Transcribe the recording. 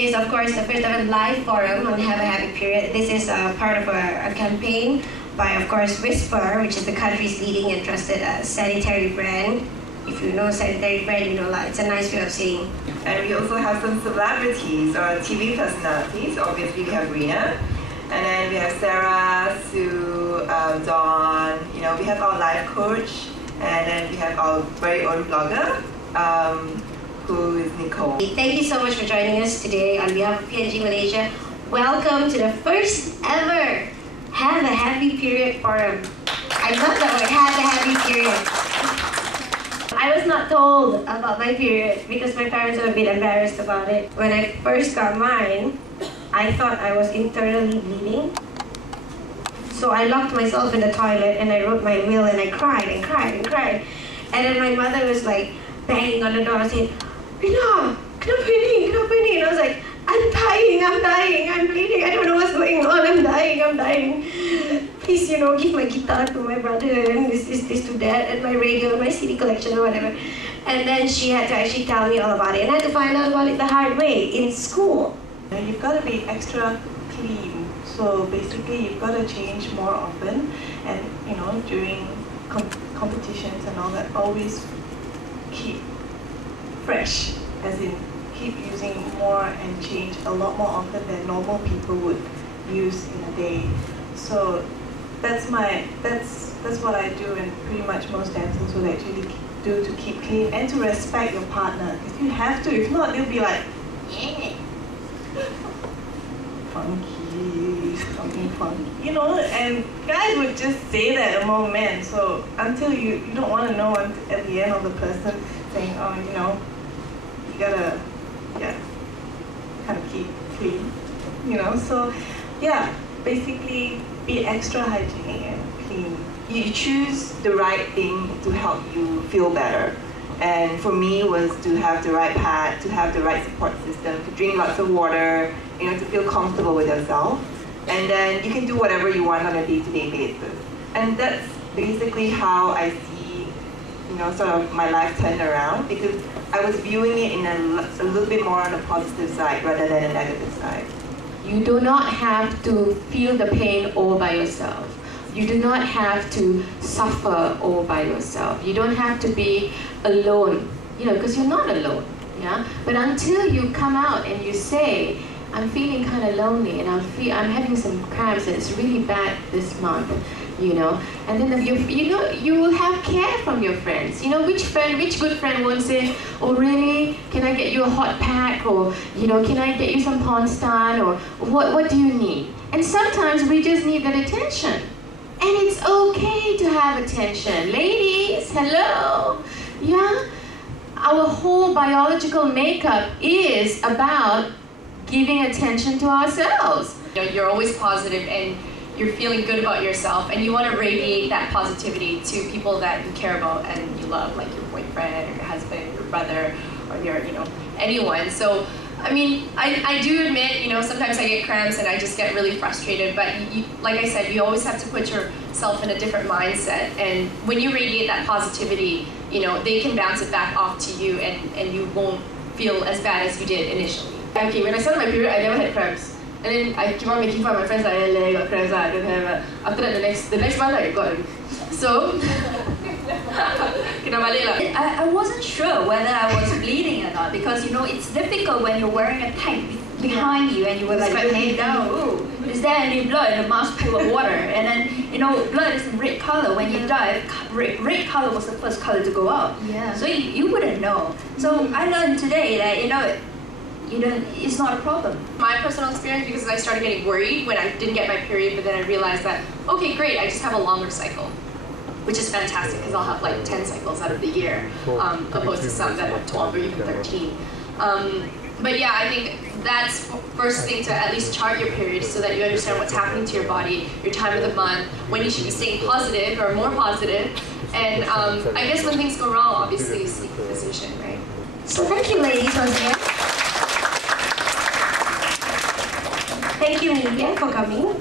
is, of course, the first ever live forum on Have a Happy Period. This is part of a campaign by, of course, Whisper, which is the country's leading and trusted sanitary brand. If you know sanitary brand, you know it's a nice way of saying. And we also have some celebrities or TV personalities. Obviously, we have Rina, and then we have Sarah, Sue, Dawn. You know, we have our life coach, and then we have our very own blogger, who is Nicole. Thank you so much for joining us today on behalf of PNG Malaysia. Welcome to the first ever Have a Happy Period forum. I love that word, Have a Happy Period. I was not told about my period because my parents were a bit embarrassed about it. When I first got mine, I thought I was internally bleeding. So I locked myself in the toilet and I wrote my will and I cried and cried and cried. And then my mother was like banging on the door saying, Rina, kenapa ini? Kenapa ini? And I was like, I'm dying, I'm bleeding, I don't know what's going on, I'm dying. Please, you know, give my guitar to my brother and this to dad and my radio and my CD collection or whatever. And then she had to actually tell me all about it. And I had to find out about it the hard way in school. You've got to be extra clean. So basically, you've got to change more often. And, you know, during competitions and all that, always keep fresh, as in keep using more and change a lot more often than normal people would use in a day. So that's what I do, and pretty much most dancers will actually do to keep clean and to respect your partner. Because you have to, if not, they'll be like, yeah, funky, something funky, you know. And guys would just say that among men. So until you don't want to know at the end of the person saying, oh, you know, you gotta, yeah, kind of keep clean, you know. So yeah, basically be extra hygienic and clean. You choose the right thing to help you feel better. And for me was to have the right pad, to have the right support system, to drink lots of water, you know, to feel comfortable with yourself. And then you can do whatever you want on a day-to-day basis. And that's basically how I see, you know, sort of my life turned around, because I was viewing it in a little bit more on the positive side rather than a negative side. You do not have to feel the pain all by yourself. You do not have to suffer all by yourself. You don't have to be alone, you know, because you're not alone, yeah? But until you come out and you say, I'm feeling kind of lonely and I'm having some cramps and it's really bad this month, you know, and then you will have care from your friends. You know, which good friend won't say, oh really, can I get you a hot pack, or, you know, can I get you some Ponstan, or what do you need? And sometimes we just need that attention. And it's okay to have attention. Ladies, hello, yeah? Our whole biological makeup is about giving attention to ourselves. You know, you're always positive and you're feeling good about yourself, and you want to radiate that positivity to people that you care about and you love, like your boyfriend or your husband, your brother, or your, you know, anyone. So, I mean, I do admit, you know, sometimes I get cramps and I just get really frustrated, but like I said, you always have to put yourself in a different mindset, and when you radiate that positivity, you know, they can bounce it back off to you, and you won't feel as bad as you did initially. Okay, when I started my period, I never had cramps. And then I keep on making fun of my friends, like, I got cramps, I don't have it. After that, the next month, I got it. So, I wasn't sure whether I was bleeding or not, because, you know, it's difficult when you're wearing a tank behind you and you were like looking down, ooh, is there any blood in a mask full of water? And then, you know, blood is red color. When you dive, red color was the first color to go out. Yeah. So you wouldn't know. So I learned today that, you know, it's not a problem. My personal experience, because I started getting worried when I didn't get my period, but then I realized that, okay, great, I just have a longer cycle, which is fantastic because I'll have like 10 cycles out of the year, opposed to some that have 12 or even 13. But yeah, I think that's first thing, to at least chart your period so that you understand what's happening to your body, your time of the month, when you should be staying positive or more positive. And I guess when things go wrong, obviously you seek a physician, right? So thank you, ladies, once again. Thank you, media, for coming.